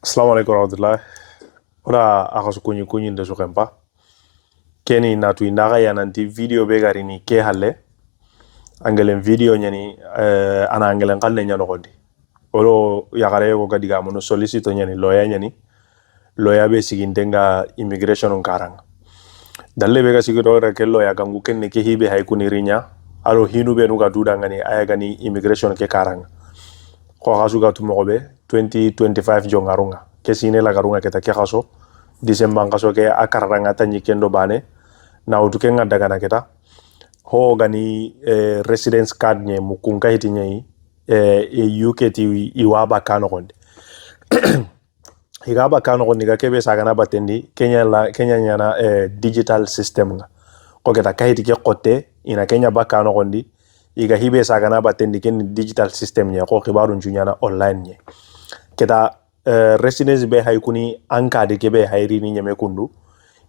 Assalamualaikum warahmatullahi. Ora akasu kunyi nda sokempa. Keni natu indaga ya nanti video be gari ni ke halle. Angelen video nyani ana angelen kalle nyano kondi. Olo yakare ko gadiga mono solicitor nyani lawyer nyani. Lawyer be sigintenga immigration on karanga. Dalle be ga sigito ra ke lawyer gangu ken ne ke hibe hay kunirinya. Alo hinu be nuga duda ngani aya gani immigration ke karanga. Ko akasu ga tumobe 2025 jongarunga. Kesine la garunga keta ke kaso. Disemba ngaso ke akaranga tanyi kendo bane na utuke nga daga na keta ho gani residence card nye mukunga hiti nye UKTI iwaba kano konde igaba kano konde ga kebe sagana batendi Kenya nyana digital system nga ko keta kahiti ke kote ina Kenya ba kano konde iga hibe sagana batendi ken digital system nye ko kibaru nyana online nye keta residence be hay kuni anka de kebe hayri ni nyame kundu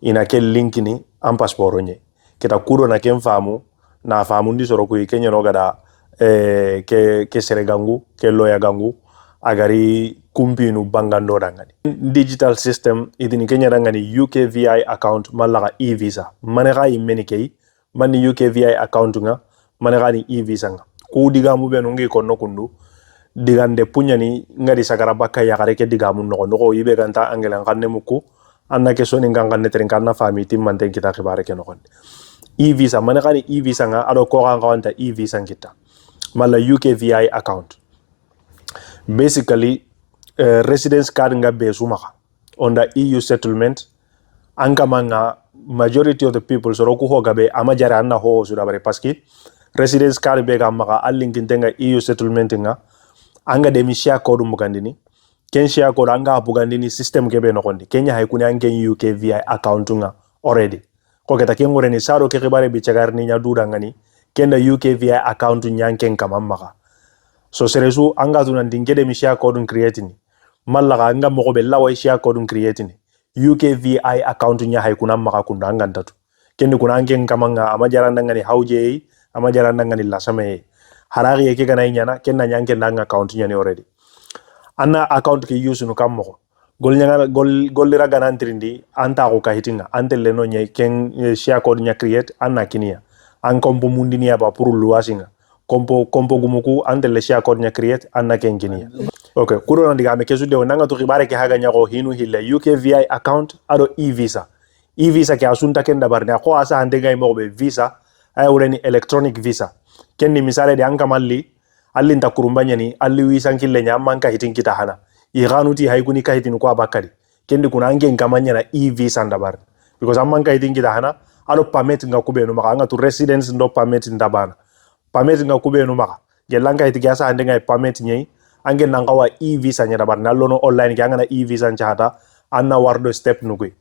ina ke link ni am passport nye kita kuro na ken famu na famu ndi soro ku Kenya no gada ke sere gangu ke loya gangu agari kumpinu bangando dangani digital system idini Kenya dangani UKVI account malaga eVISA manega imeni kei mani UKVI account nga manega ni eVISA nga ku diga mu be no ngi konno kundu digande punyani ngari sagara bakka ya gare ke digamu no yibe ganta angelan kanne muku anna ke soni ngangan netren kanna fami timmanten kita khibare ke no eVISA mane kani eVISA nga ado ko kan kawanta eVISA kita mala UKVI account basically residence card nga be sumaka on the EU settlement anka manga majority of the people so roku hoga be amajara anna ho suda bare paski residence card be ga maka allinkin tenga EU settlement nga anga demi share code mugandini ken share code anga bugandini system kebe no kondi Kenya hay kuni angen UKVI account nga already ko keta ken ngoreni saro ke khibare bi chagarni nya duda ngani kenda UKVI account nyanken kamamaka so seresu anga tunan dinge demi share code creating mallaga anga mo be lawa share code creating UKVI account nya hay kuna maka kunda anga ndatu kendi kuna angen kamanga amajara ngani hauje amajara ngani lasame harari yake kana nyana kenna nyanke nanga account nyani already anna account ke use no kammo gol nyanga gol lira gana ntrindi anta ko kahitinga antelle no nyai ken share code nya create anna kinia an kompo mundini ya ba pour luasinga kompo gumuku antelle share code nya create anna ken kinia okay kuro na diga me kesu de nanga to khibare ke haga nya ko hinu hille UKVI account ado eVISA ke asunta ken dabarnya ko asa hande gay mo be visa ay ureni electronic visa kenni misale de anka malli alli nta kurumbanya ni alli wisan kille nya manka hitin kita hana iganuti haykuni ka hitin ko abakari kendi kuna ange ngamanya na eVISA ndabar because amanka hitin kita hana alo permit nga kubeno maka nga to residence ndo permit ndabana permit nga kubeno maka gelanga hiti gasa hande nga permit nyai ange nangawa eVISA nya dabar nallono online ga ngana eVISA nchata anna wardo step nugui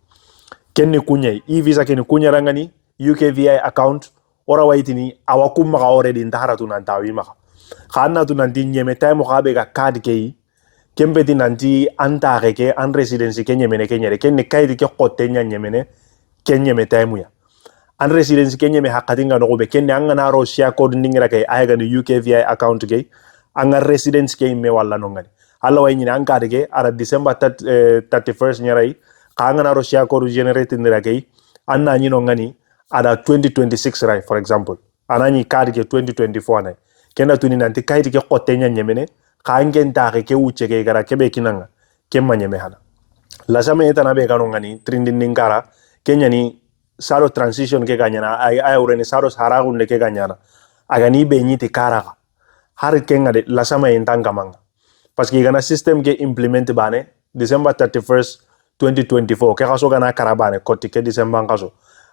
kenni kunyai eVISA kenni kunyara ngani UKVI account ora waitini awakum maka already ndahara tunantawi maka khana tunanti nyeme time khabe ga card kei kembeti nanti antare ke an residency kenyemene kenyere kenni kaidi ke qotte nyemene kenyeme time ya an residency kenyeme hakatinga no be kenni anga na ro share code ningira kay ayga ni UKVI account kei anga residence kei me walla no ngani alla way nyina anka de ara December 31st nyarai kanga na ro share code generate ndira kei anna nyino ngani ada 2026 right for example anani card ke 2024 na kenda tuni nanti kaiti ke qotte nyemene kangen taake ke uche ke gara kebe kinanga kemma nyeme hana la sama eta na be kanu ngani trindin ningara Kenya ni saro transition ke ganyana ay urene saro haragunde ke ganyana aga ni be nyiti karaga har kenga de la sama entanga manga parce que gana system ke implement bane December 31st 2024 ke kaso gana karabane kotti ke December ngaso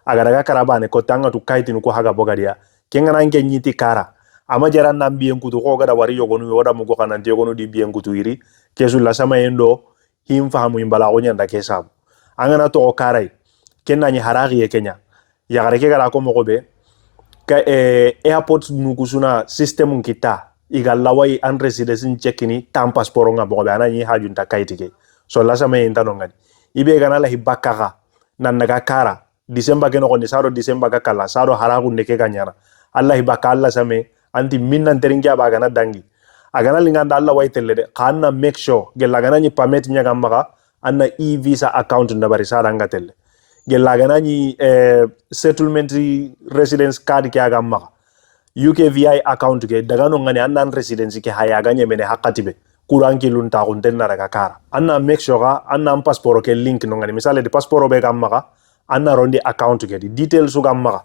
aga daga karabane ko tanga tu kaiti ko haga bogadia kenga nange nyiti kara ama jara nan biyen kutu ko gada wari yogonu yoda mugo kanan te yogonu di biyen kutu iri kesu la sama endo him fahamu imbala ko nyanda ke sabu angana to karai kenna ni harari e Kenya ya gare ke gara ko mo be ka airport nukusuna system kita igalla way an residence checkini tam passport nga bo be anani hajunta kaiti ke so la sama enda no ngani ibe gana la hibakaka nan naga kara December ke no ko ni saro December ka kala saro haragu ndeke ganyana Allah hibaka Allah same anti minnan teringia baga na dangi agana linganda alla waitelle de kanna make sure gella gana ni permit nya gamma anna eVISA account ndabari sara ngatelle gella gana ni settlement residence card ki agamma UKVI account ke daga no ngani anna residence ke haya ganye mene hakatibe kuranki lunta kuntenna daga kara anna make sure anna passport ke link no ngani misale di passport be gamma anna rondi account ke di details su gamma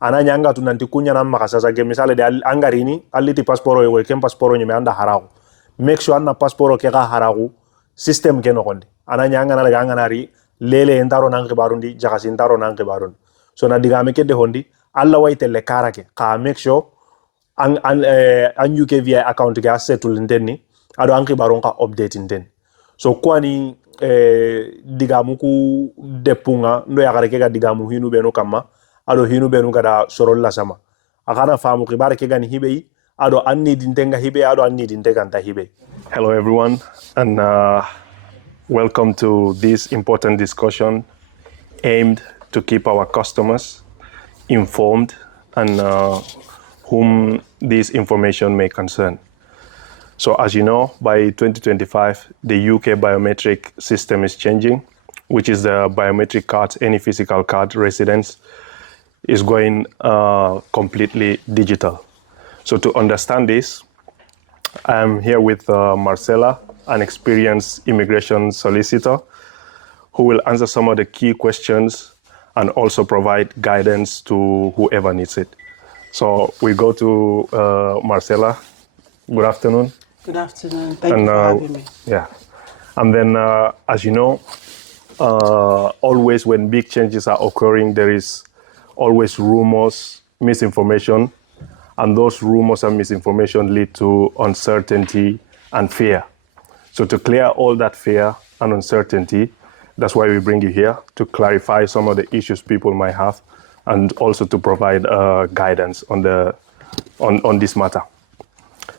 ana nyanga tu nanti kunya na maka sasa ke misale de angarini aliti passport we kem passport nyeme anda haragu make sure anna passport ke ga haragu system ke no gonde ana nyanga na daga nganari lele entaro nan ke barundi jakasi entaro nan ke barundi so na diga me ke de hondi alla waitelle karake ka make sure an UKVI account ga settle ndeni ado an ke baron ka update ndeni so kwani diga muku depunga ndo ya karake ga diga mu hinu beno kama ado hinu benu kada sorolla sama akana famu kibare ke gani hibe ado anni dintenga hibe ado anni dintenga nta hibe. Hello everyone and welcome to this important discussion aimed to keep our customers informed and whom this information may concern. So as you know, by 2025 the UK biometric system is changing, which is the biometric card, any physical card residence is going completely digital. So to understand this, I'm here with Marcella, an experienced immigration solicitor, who will answer some of the key questions and also provide guidance to whoever needs it. So we go to Marcella. Good afternoon. Good afternoon. Thank you for having me. Yeah. And then, as you know, always when big changes are occurring, there is always rumors, misinformation, and those rumors and misinformation lead to uncertainty and fear. So to clear all that fear and uncertainty, that's why we bring you here, to clarify some of the issues people might have and also to provide guidance on this matter.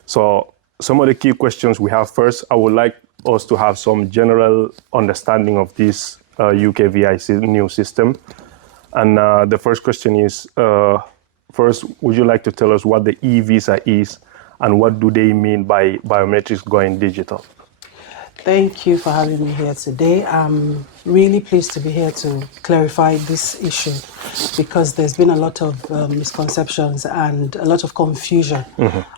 So some of the key questions we have: first, I would like us to have some general understanding of this UKVI new system. And the first question is, first, would you like to tell us what the eVISA is and what do they mean by biometrics going digital? Thank you for having me here today. I'm really pleased to be here to clarify this issue because there's been a lot of misconceptions and a lot of confusion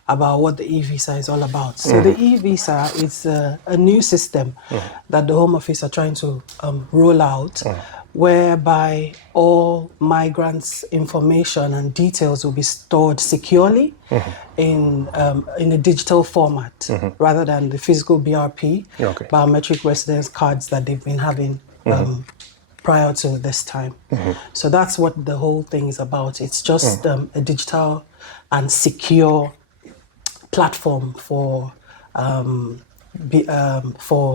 about what the eVISA is all about. So the eVISA is a new system that the Home Office are trying to roll out, whereby all migrants' information and details will be stored securely in a digital format rather than the physical BRP, biometric residence cards that they've been having prior to this time. So that's what the whole thing is about. It's just a digital and secure platform for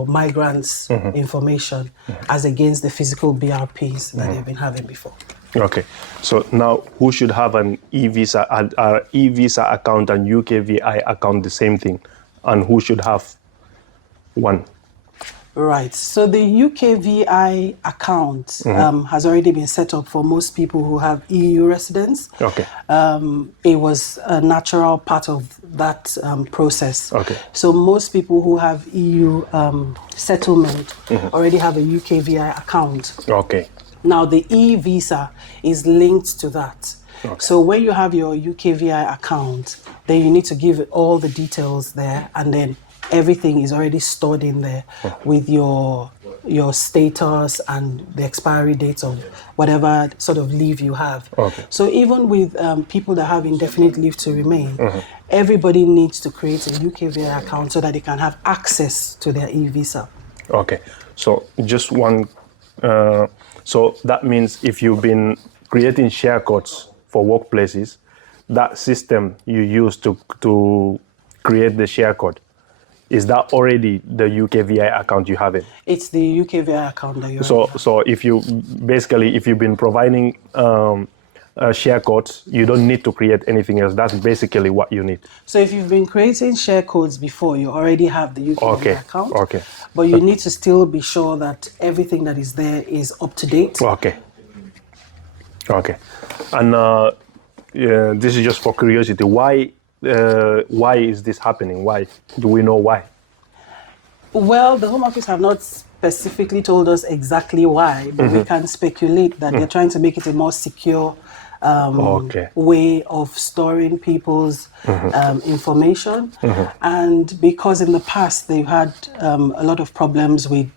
migrants' information as against the physical BRPs that they've been having before. Okay, so now who should have an eVISA, eVISA account and UKVI account the same thing, and who should have one? Right, so the UKVI account has already been set up for most people who have EU residence. Okay. It was a natural part of that process. Okay. So most people who have EU settlement already have a UKVI account. Okay. Now the eVISA is linked to that. Okay. So when you have your UKVI account, then you need to give it all the details there, and then everything is already stored in there with your status and the expiry dates of whatever sort of leave you have. Okay. So even with people that have indefinite leave to remain, everybody needs to create a UKVI account so that they can have access to their eVISA. Okay, so just one, so that means if you've been creating share codes for workplaces, that system you use to create the share code, is that already the UKVI account you have it? It's the UKVI account that you have. So if you've been providing share codes, you don't need to create anything else. That's basically what you need. So if you've been creating share codes before, you already have the UKVI account. Okay. But you need to still be sure that everything that is there is up to date. Okay. Okay. And this is just for curiosity. Why why is this happening? Why? Do we know why? Well, the Home Office have not specifically told us exactly why, but we can speculate that they're trying to make it a more secure way of storing people's information. And because in the past they've had a lot of problems with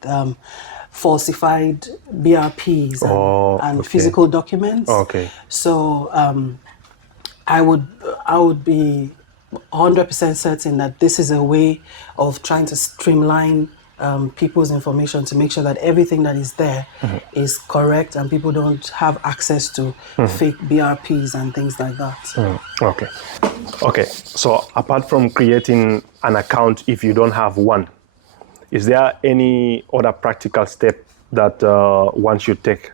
falsified BRPs and physical documents. So I would be 100% certain that this is a way of trying to streamline people's information to make sure that everything that is there is correct and people don't have access to fake BRPs and things like that. Okay. So apart from creating an account if you don't have one, is there any other practical step that one should take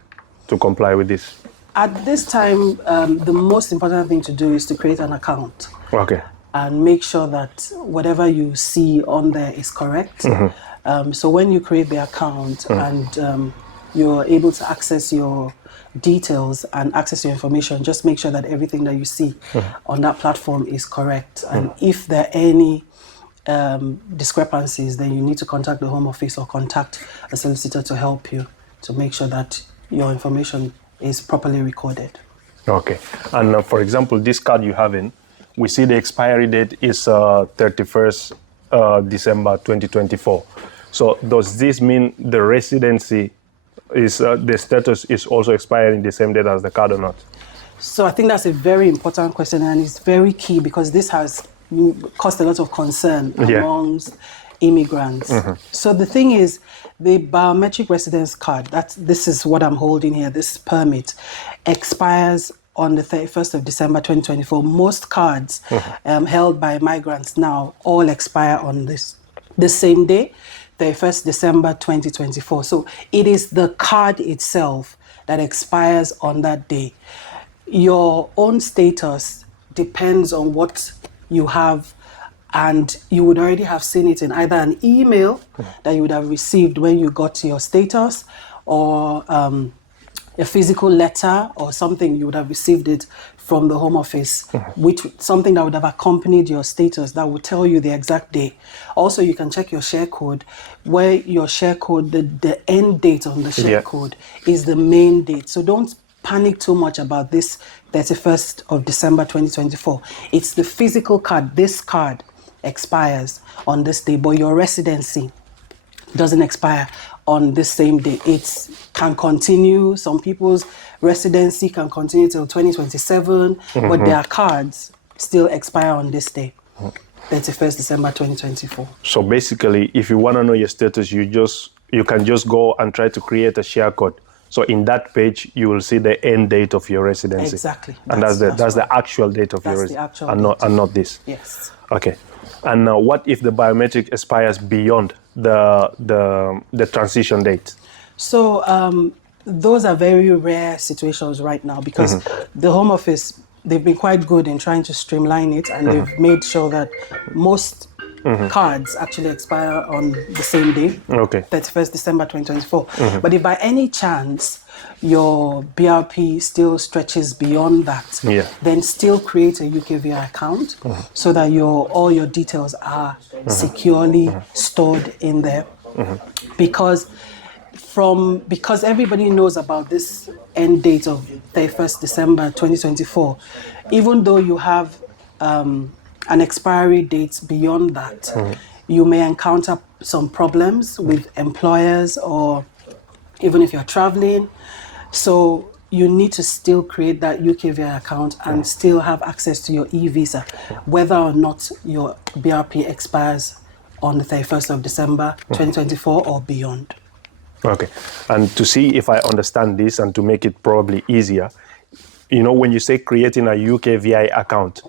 to comply with this? At this time, the most important thing to do is to create an account. And make sure that whatever you see on there is correct. So when you create the account and you're able to access your details and access your information, just make sure that everything that you see on that platform is correct. And if there are any discrepancies, then you need to contact the Home Office or contact a solicitor to help you to make sure that your information is properly recorded. And for example, this card you have in, we see the expiry date is 31st December 2024. So does this mean the residency is, the status is also expiring the same date as the card or not? So I think that's a very important question and it's very key because this has caused a lot of concern amongst immigrants. So the thing is, the biometric residence card, this is what I'm holding here, this permit, expires on the 31st of December 2024. Most cards held by migrants now all expire on the same day, 31st December 2024. So it is the card itself that expires on that day. Your own status depends on what you have, and you would already have seen it in either an email that you would have received when you got your status, or a physical letter or something, you would have received it from the Home Office, which something that would have accompanied your status that would tell you the exact day. Also, you can check your share code, where your share code, the end date on the share code is the main date. So don't panic too much about this 31st of December 2024. It's the physical card. This card expires on this day, but your residency doesn't expire on this same day. It can continue. Some people's residency can continue till 2027, but their cards still expire on this day, 31st December 2024. So basically, if you want to know your status, you can just go and try to create a share code. So in that page, you will see the end date of your residency. Exactly. And that's the actual date of your residency, and not this. Yes. Okay. And what if the biometric expires beyond the transition date? So those are very rare situations right now because the Home Office, they've been quite good in trying to streamline it, and they've made sure that most cards actually expire on the same day, 31st December 2024. But if by any chance your BRP still stretches beyond that, then still create a UKVI account so that all your details are securely stored in there. Because everybody knows about this end date of 31st December 2024, even though you have an expiry date beyond that, you may encounter some problems with employers, or even if you're traveling. So you need to still create that UKVI account and still have access to your eVISA, whether or not your BRP expires on the 31st of December 2024 or beyond. Okay. And to see if I understand this and to make it probably easier, when you say creating a UKVI account,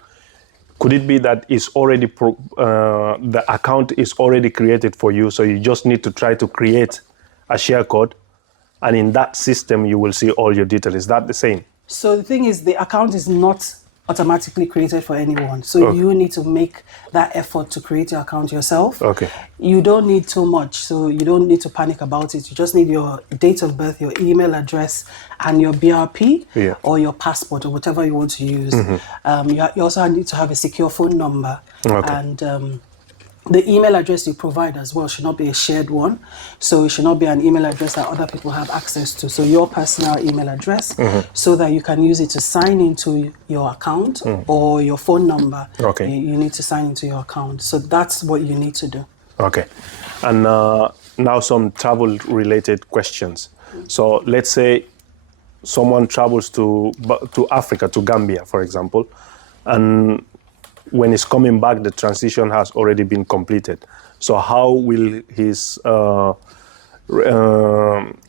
could it be that it's already the account is already created for you, so you just need to try to create a share code, and in that system you will see all your details? Is that the same? So the thing is, the account is not automatically created for anyone. So you need to make that effort to create your account yourself. Okay. You don't need too much, so you don't need to panic about it. You just need your date of birth, your email address, and your BRP or your passport or whatever you want to use. You also need to have a secure phone number. And the email address you provide as well should not be a shared one. So it should not be an email address that other people have access to. So your personal email address, so that you can use it to sign into your account or your phone number. Okay. You need to sign into your account. So that's what you need to do. Okay. And now some travel-related questions. So let's say someone travels to Africa, to Gambia, for example, and when he's coming back, the transition has already been completed. So how will his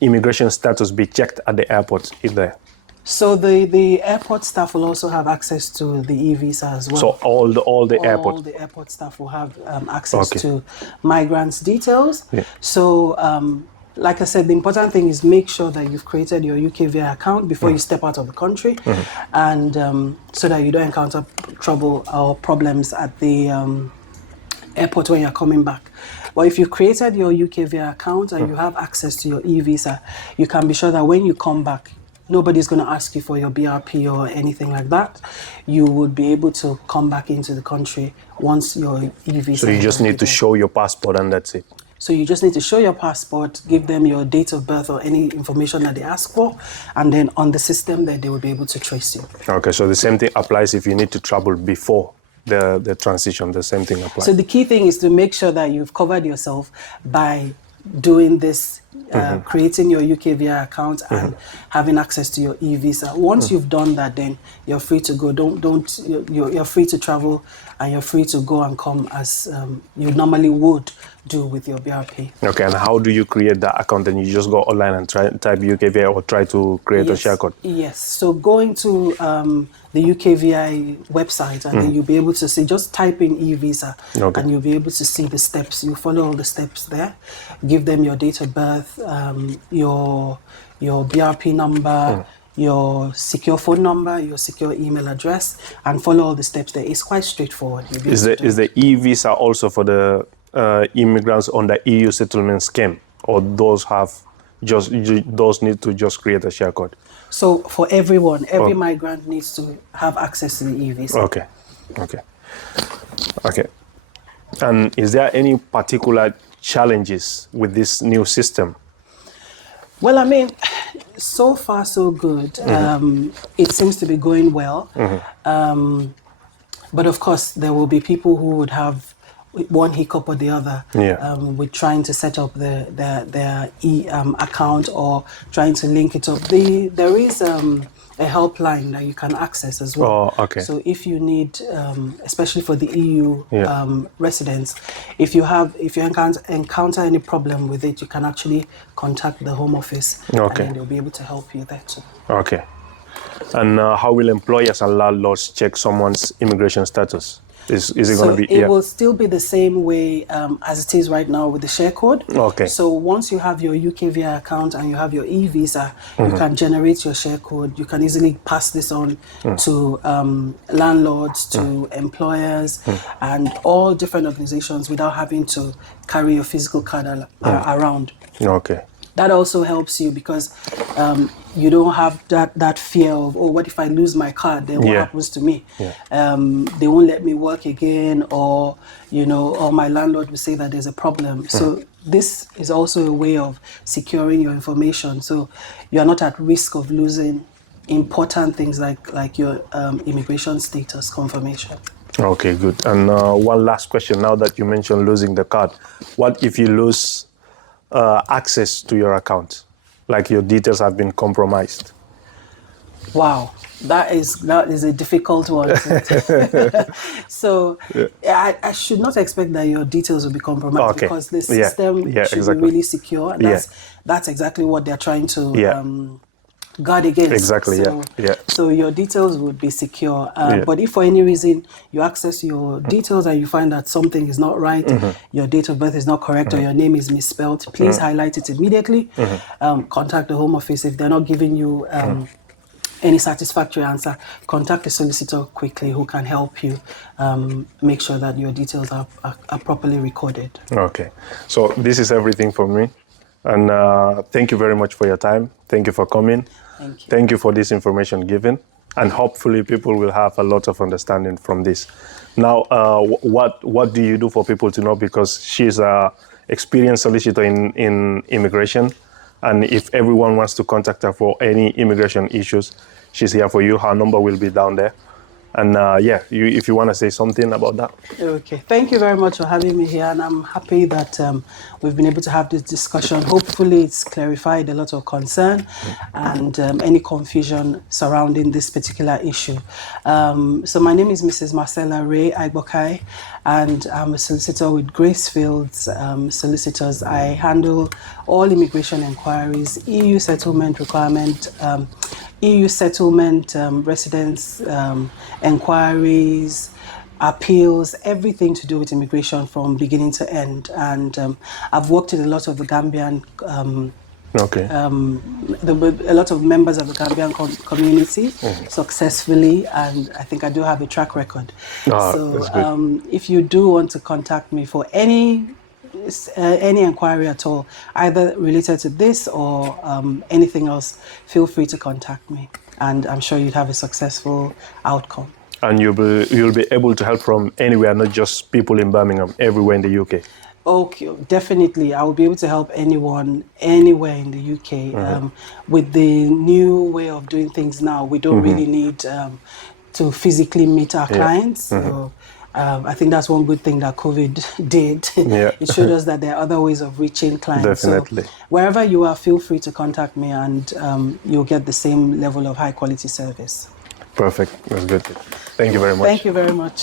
immigration status be checked at the airport in there? So the airport staff will also have access to the eVISA as well. So all the airport staff will have access to migrants' details. So like I said, the important thing is make sure that you've created your UKVI account before you step out of the country, and so that you don't encounter trouble or problems at the airport when you're coming back. But if you've created your UKVI account and you have access to your eVISA, you can be sure that when you come back, nobody's going to ask you for your BRP or anything like that. You would be able to come back into the country once your eVISA. So you just need to show your passport and that's it. So you just need to show your passport, give them your date of birth or any information that they ask for, and then on the system that they will be able to trace you. Okay, so the same thing applies if you need to travel before the transition, the same thing applies. So the key thing is to make sure that you've covered yourself by doing this, creating your UKVI account and having access to your eVISA. Once you've done that, then you're free to go. You're free to travel, and you're free to go and come as you normally would do with your BRP. Okay, and how do you create that account? And you just go online and type UKVI or try to create a share code? Yes, so going to the UKVI website, and then you'll be able to see, just type in eVISA, and you'll be able to see the steps. You follow all the steps there, give them your date of birth, your BRP number, your secure phone number, your secure email address, and follow all the steps there. It's quite straightforward. Is the eVISA also for the immigrants on the EU settlement scheme, or those need to just create a share code? So for everyone, every migrant needs to have access to the eVISA. Okay. And is there any particular challenges with this new system? Well, I mean, so far so good. It seems to be going well. But of course, there will be people who would have one hiccup or the other with trying to set up their account or trying to link it up. There is a helpline that you can access as well. So if you need, especially for the EU residents, if you encounter any problem with it, you can actually contact the Home Office, and then they'll be able to help you there too. Okay. And how will employers and landlords check someone's immigration status? Is it going to be? It will still be the same way as it is right now with the share code. So once you have your UKVI account and you have your eVISA, you can generate your share code. You can easily pass this on to landlords, to employers, and all different organizations without having to carry your physical card around. That also helps you because you don't have that fear of, oh, what if I lose my card? Then what happens to me? They won't let me work again, or or my landlord will say that there's a problem. So this is also a way of securing your information, so you are not at risk of losing important things like your immigration status confirmation. Okay, good. And one last question. Now that you mentioned losing the card, what if you lose access to your account, like your details have been compromised? Wow, that is a difficult one. So I should not expect that your details will be compromised, because the system should be really secure, and that's exactly what they're trying to guard against. So your details would be secure. But if for any reason you access your details and you find that something is not right, your date of birth is not correct, or your name is misspelled, please highlight it immediately. Contact the Home Office if they're not giving you any satisfactory answer, contact a solicitor quickly who can help you make sure that your details are properly recorded. Okay, so this is everything for me. And thank you very much for your time. Thank you for coming. Thank you. Thank you for this information given. And hopefully people will have a lot of understanding from this. Now, what do you do for people to know? Because she's an experienced solicitor in immigration. And if everyone wants to contact her for any immigration issues, she's here for you. Her number will be down there. And if you want to say something about that. Okay, thank you very much for having me here, and I'm happy that we've been able to have this discussion. Hopefully it's clarified a lot of concern and any confusion surrounding this particular issue. So my name is Mrs. Marcella Ray Agbokai, and I'm a solicitor with Gracefields Solicitors. I handle all immigration inquiries, EU settlement requirement, EU settlement, residence inquiries, appeals, everything to do with immigration from beginning to end. And I've worked with a lot of the Gambian, a lot of members of the Gambian community successfully, and I think I do have a track record. So if you do want to contact me for any inquiry at all, either related to this or anything else, feel free to contact me, and I'm sure you'd have a successful outcome. And you'll be able to help from anywhere, not just people in Birmingham, everywhere in the UK. Okay, definitely. I will be able to help anyone, anywhere in the UK. With the new way of doing things now, we don't really need to physically meet our clients. So, I think that's one good thing that COVID did. It showed us that there are other ways of reaching clients. Definitely. So wherever you are, feel free to contact me, and you'll get the same level of high quality service. Perfect. That's good. Thank you very much. Thank you very much.